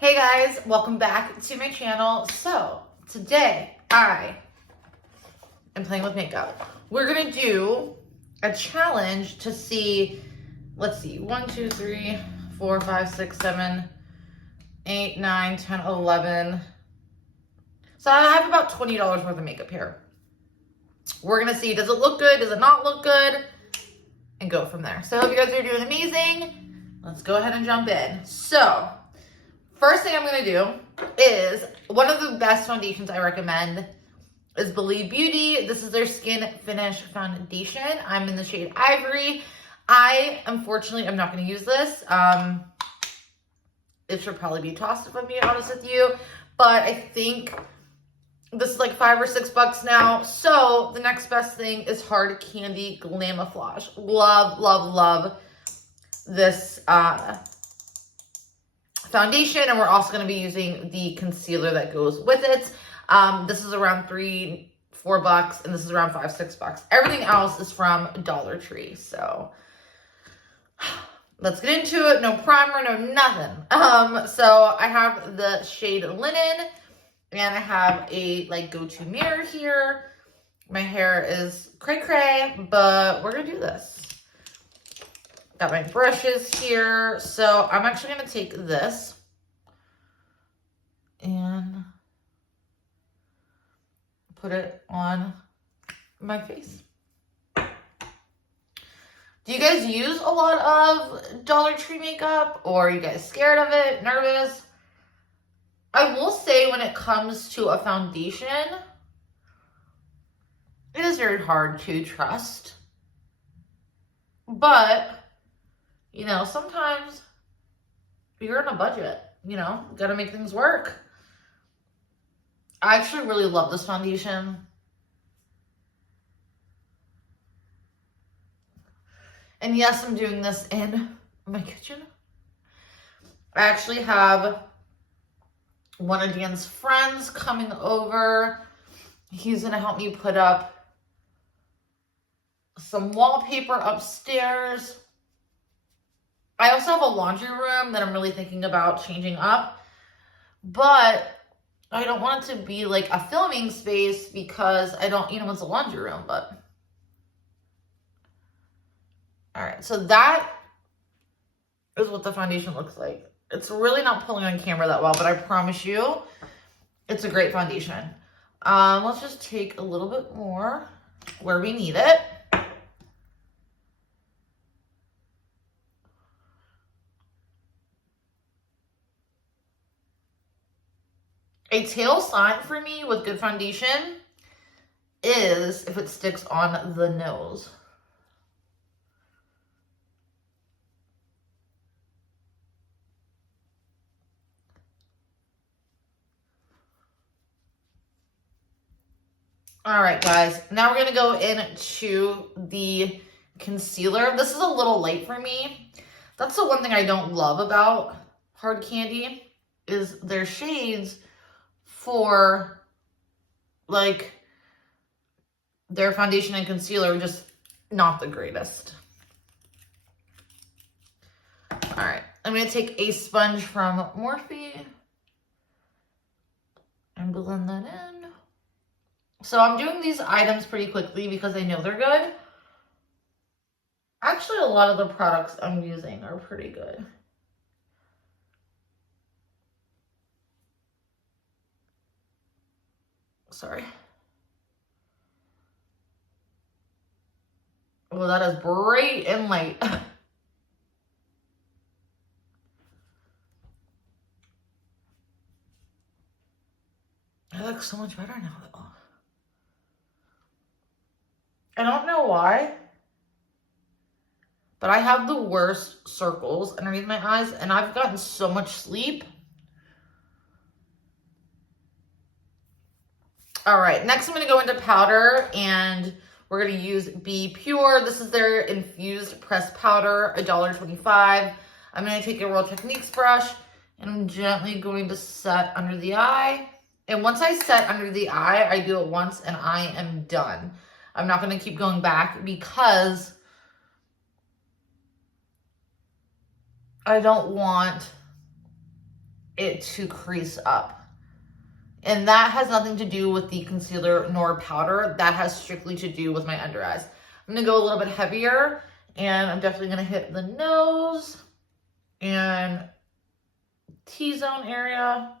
Hey guys, welcome back to my channel. So today I am playing with makeup. We're gonna do a challenge to see, let's see, 1, 2, 3, 4, 5, 6, 7, 8, 9, 10, 11. So I have about $20 worth of makeup here. We're gonna see, does it look good? Does it not look good? And go from there. So I hope you guys are doing amazing. Let's go ahead and jump in. So first thing I'm going to do is, one of the best foundations I recommend is Believe Beauty. This is their Skin Finish Foundation. I'm in the shade Ivory. I, unfortunately, am not going to use this. It should probably be tossed if I'm being honest with you. But I think this is like $5 or $6 now. So the next best thing is Hard Candy Glamouflage. Love, love, love this foundation, and we're also going to be using the concealer that goes with it. This is around $3, $4, and this is around $5, $6. Everything else is from Dollar Tree. So let's get into it. No primer, no nothing. So I have the shade Linen, and I have a go-to mirror here. My hair is cray-cray, but we're gonna do this. Got my brushes here. So I'm actually going to take this and put it on my face. Do you guys use a lot of Dollar Tree makeup, or are you guys scared of it, nervous? I will say, when it comes to a foundation, it is very hard to trust. But you know, sometimes you're on a budget, you know, gotta make things work. I actually really love this foundation. And yes, I'm doing this in my kitchen. I actually have one of Dan's friends coming over. He's gonna help me put up some wallpaper upstairs. I also have a laundry room that I'm really thinking about changing up, but I don't want it to be like a filming space because I don't, it's a laundry room, but. All right, so that is what the foundation looks like. It's really not pulling on camera that well, but I promise you, it's a great foundation. Let's just take a little bit more where we need it. A tail sign for me with good foundation is if it sticks on the nose. All right, guys. Now we're going to go into the concealer. This is a little light for me. That's the one thing I don't love about Hard Candy is their shades for their foundation and concealer are just not the greatest. All right, I'm going to take a sponge from Morphe and blend that in. So I'm doing these items pretty quickly because I know they're good. Actually, a lot of the products I'm using are pretty good. Sorry. Well, that is bright and light. It looks so much better now, though. I don't know why, but I have the worst circles underneath my eyes, and I've gotten so much sleep. All right, next I'm going to go into powder, and we're going to use Be Pure. This is their infused pressed powder, $1.25. I'm going to take a Real Techniques brush, and I'm gently going to set under the eye. And once I set under the eye, I do it once, and I am done. I'm not going to keep going back because I don't want it to crease up. And that has nothing to do with the concealer nor powder. That has strictly to do with my under eyes. I'm gonna go a little bit heavier, and I'm definitely gonna hit the nose and T-zone area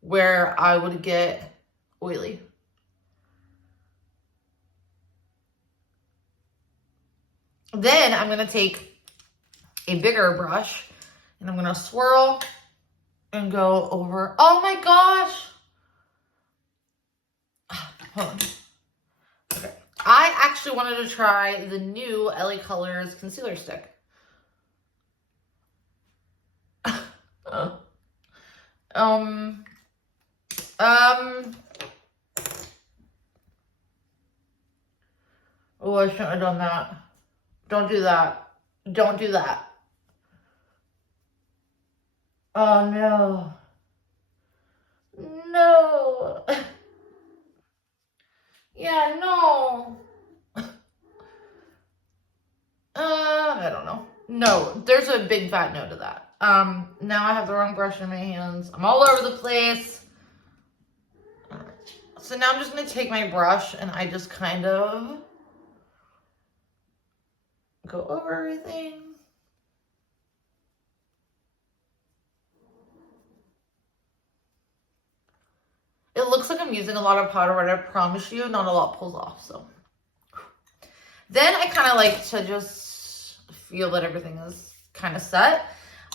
where I would get oily. Then I'm gonna take a bigger brush and I'm gonna swirl and go over. Oh my gosh! Hold on. Okay. I actually wanted to try the new LA Colors concealer stick. Oh, I shouldn't have done that. Don't do that. Don't do that. Oh no. No. Yeah, no. I don't know. No, there's a big fat no to that. Now I have the wrong brush in my hands. I'm all over the place. So now I'm just going to take my brush and I just kind of go over everything. It looks like I'm using a lot of powder, but I promise you not a lot pulls off. So then I kind of like to just feel that everything is kind of set.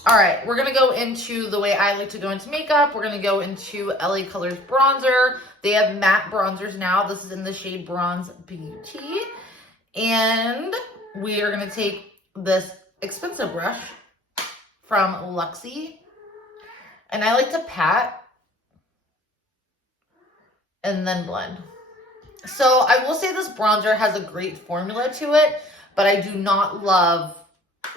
All right, we're going to go into the way I like to go into makeup. We're going to go into LA Colors bronzer. They have matte bronzers now. This is in the shade Bronze Beauty. And we are going to take this expensive brush from Luxie. And I like to pat and then blend. So I will say this bronzer has a great formula to it, but I do not love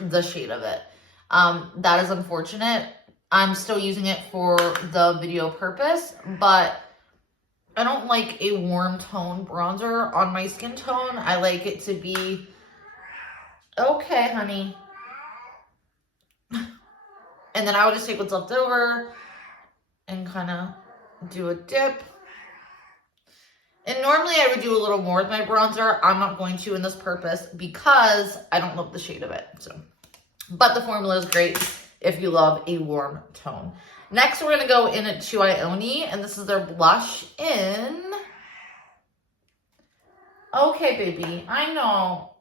the shade of it. That is unfortunate. I'm still using it for the video purpose, but I don't like a warm tone bronzer on my skin tone. I like it to be, okay, honey. And then I would just take what's left over and kind of do a dip. And normally I would do a little more with my bronzer. I'm not going to in this purpose because I don't love the shade of it. So, but the formula is great if you love a warm tone. Next, we're going to go into Ioni, and this is their blush in... Okay, baby, I know.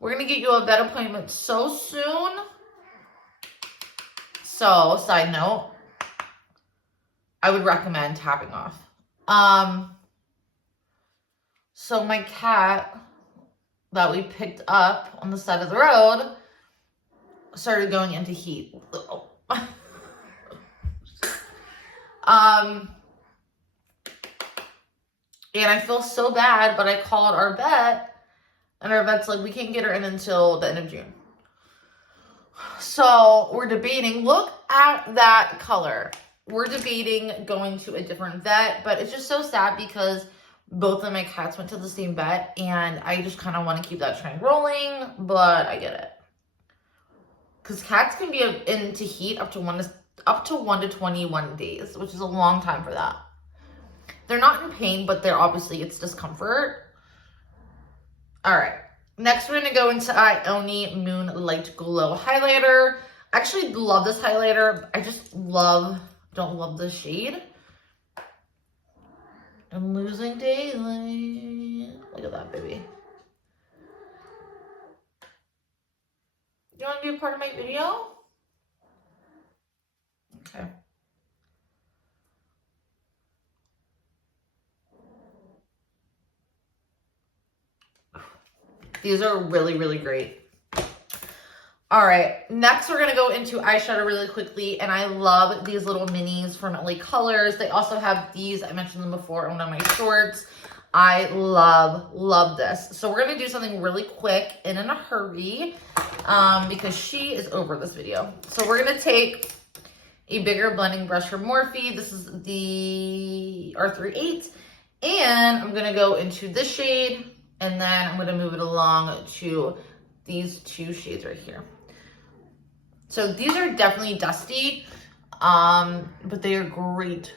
We're going to get you a vet appointment so soon. So, side note, I would recommend tapping off. So my cat that we picked up on the side of the road started going into heat. And I feel so bad, but I called our vet, and our vet's like, we can't get her in until the end of June. So we're debating, look at that color. We're debating going to a different vet, but it's just so sad because both of my cats went to the same vet, and I just kind of want to keep that train rolling, but I get it. Because cats can be into heat up to 1 to 21 days, which is a long time for that. They're not in pain, but they're obviously, it's discomfort. All right. Next, we're going to go into Ioni Moonlight Glow Highlighter. I actually love this highlighter. I just don't love the shade. I'm losing daylight. Look at that, baby. You want to be a part of my video? Okay. These are really, really great. All right, next we're gonna go into eyeshadow really quickly, and I love these little minis from LA Colors. They also have these, I mentioned them before on one of my shorts. I love this. So we're gonna do something really quick and in a hurry because she is over this video. So we're gonna take a bigger blending brush from Morphe. This is the R38, and I'm gonna go into this shade, and then I'm gonna move it along to these two shades right here. So these are definitely dusty. But they are great,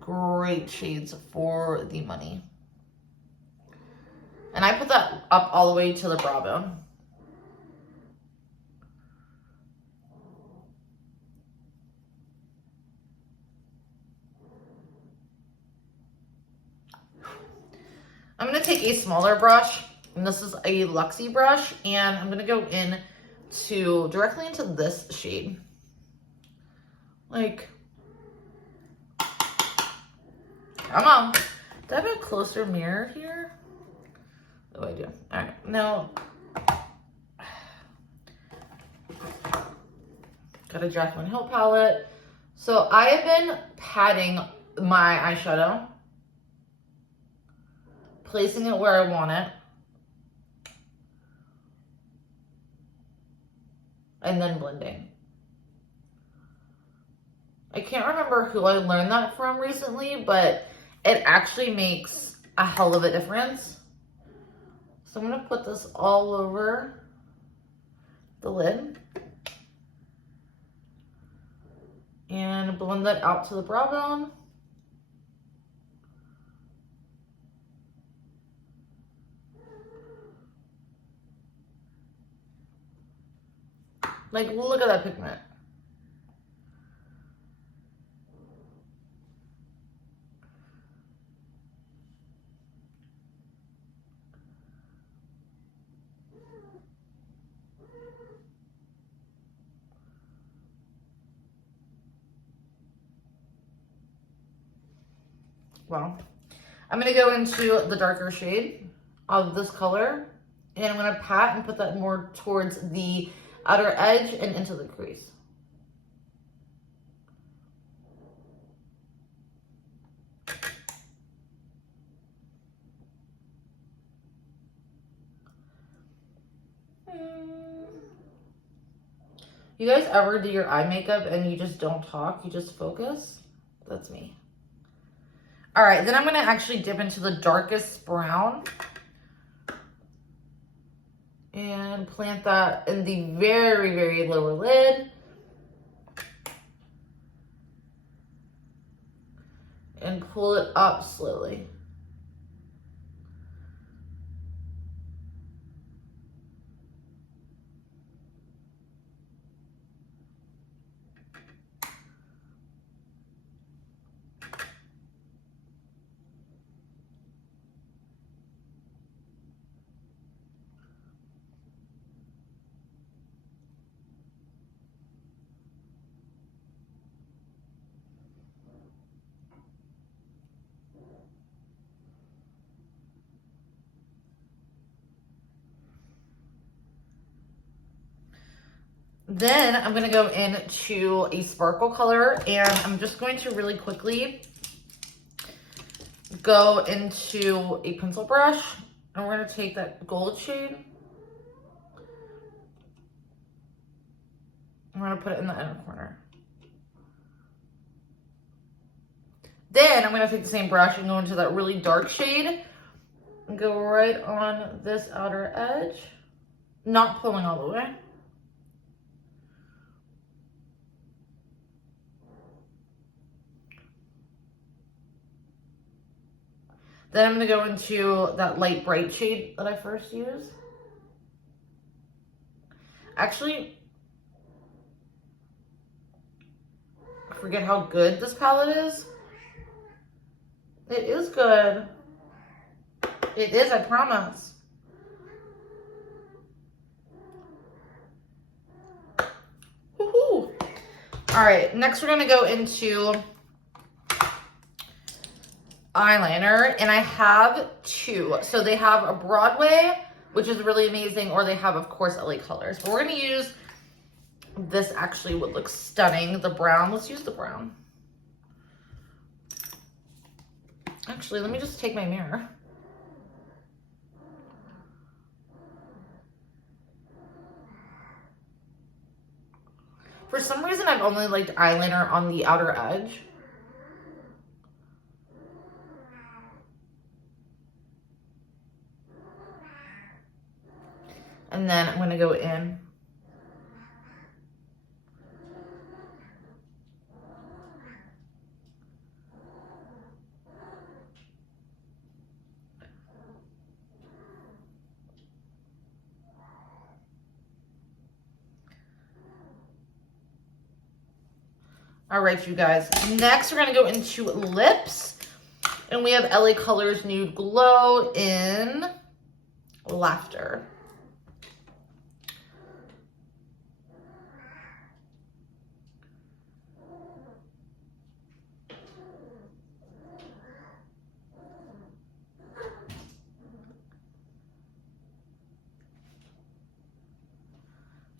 great shades for the money. And I put that up all the way to the brow bone. I'm going to take a smaller brush, and this is a Luxie brush, and I'm going to go in directly into this shade. Like, come on. Do I have a closer mirror here? Oh, I do. All right, now, got a Jaclyn Hill palette. So I have been patting my eyeshadow, placing it where I want it, and then blending. I can't remember who I learned that from recently, but it actually makes a hell of a difference. So I'm gonna put this all over the lid and blend that out to the brow bone. Like, look at that pigment. Well, I'm gonna go into the darker shade of this color, and I'm gonna pat and put that more towards the outer edge and into the crease. You guys ever do your eye makeup and you just don't talk, you just focus? That's me. All right, then I'm gonna actually dip into the darkest brown and plant that in the very, very lower lid. And pull it up slowly. Then I'm gonna go into a sparkle color, and I'm just going to really quickly go into a pencil brush, and we're gonna take that gold shade. I'm gonna put it in the inner corner. Then I'm gonna take the same brush and go into that really dark shade and go right on this outer edge, not pulling all the way. Then I'm gonna go into that light bright shade that I first used. Actually, I forget how good this palette is. It is good. It is, I promise. Woohoo! All right, next we're gonna go into eyeliner, and I have two. So they have a Broadway, which is really amazing, or they have, of course, LA Colors. But we're gonna use this, actually would look stunning, the brown. Let's use the brown. Actually, let me just take my mirror. For some reason, I've only liked eyeliner on the outer edge. And then I'm gonna go in All right, you guys. Next, we're going to go into lips. And we have LA Colors Nude Glow in Laughter.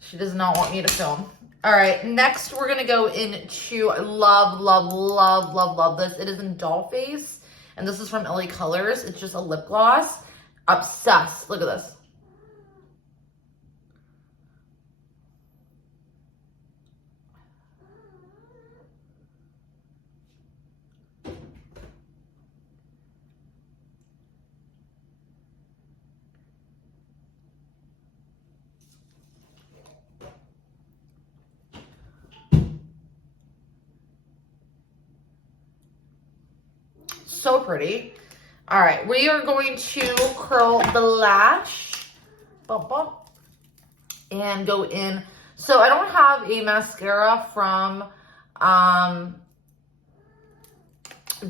She does not want me to film. All right, next we're gonna go into, I love this. It is in Doll Face, and this is from LA Colors. It's just a lip gloss. Obsessed. Look at this. So pretty. All right, we are going to curl the lash, bump, bump, and go in. So I don't have a mascara from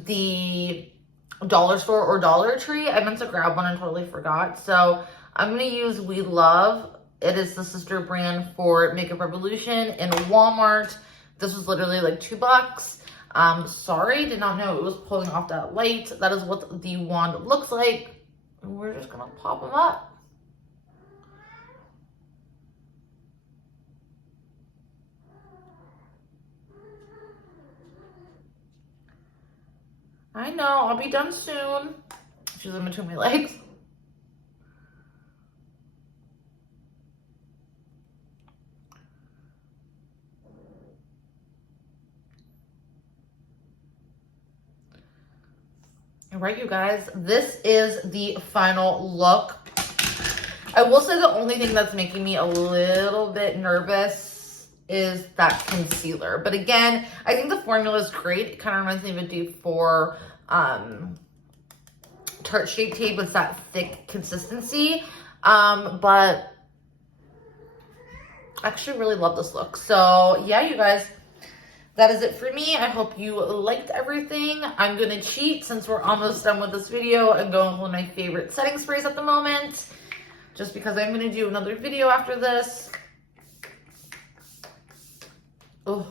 the dollar store or Dollar Tree. I meant to grab one and totally forgot. So I'm gonna use We Love. It is the sister brand for Makeup Revolution in Walmart. This was literally like $2. Sorry, did not know it was pulling off that light. That is what the wand looks like. And we're just gonna pop them up. I know, I'll be done soon. She's in between my legs. All right, you guys, this is the final look. I will say the only thing that's making me a little bit nervous is that concealer. But again, I think the formula is great. It kind of reminds me of a dupe for Tarte Shape Tape. It's that thick consistency. But I actually really love this look. So yeah, you guys, that is it for me. I hope you liked everything. I'm going to cheat since we're almost done with this video and go with one of my favorite setting sprays at the moment. Just because I'm going to do another video after this. Oh,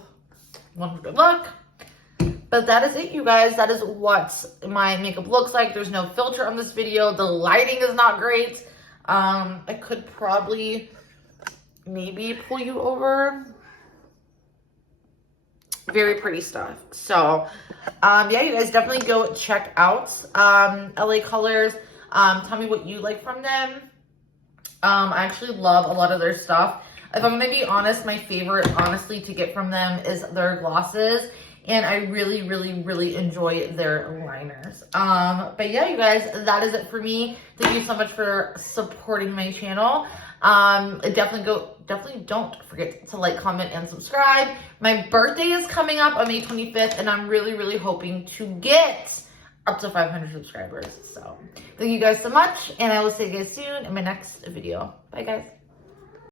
one for good luck. But that is it, you guys. That is what my makeup looks like. There's no filter on this video. The lighting is not great. I could probably maybe pull you over. Very pretty stuff. So, yeah, you guys definitely go check out LA Colors. Tell me what you like from them. I actually love a lot of their stuff. If I'm going to be honest, my favorite, honestly, to get from them is their glosses. And I really enjoy their liners. But yeah, you guys, that is it for me. Thank you so much for supporting my channel. Definitely don't forget to like, comment, and subscribe. My birthday is coming up on May 25th, and I'm really hoping to get up to 500 subscribers. So thank you guys so much, and I will see you guys soon in my next video. Bye, guys.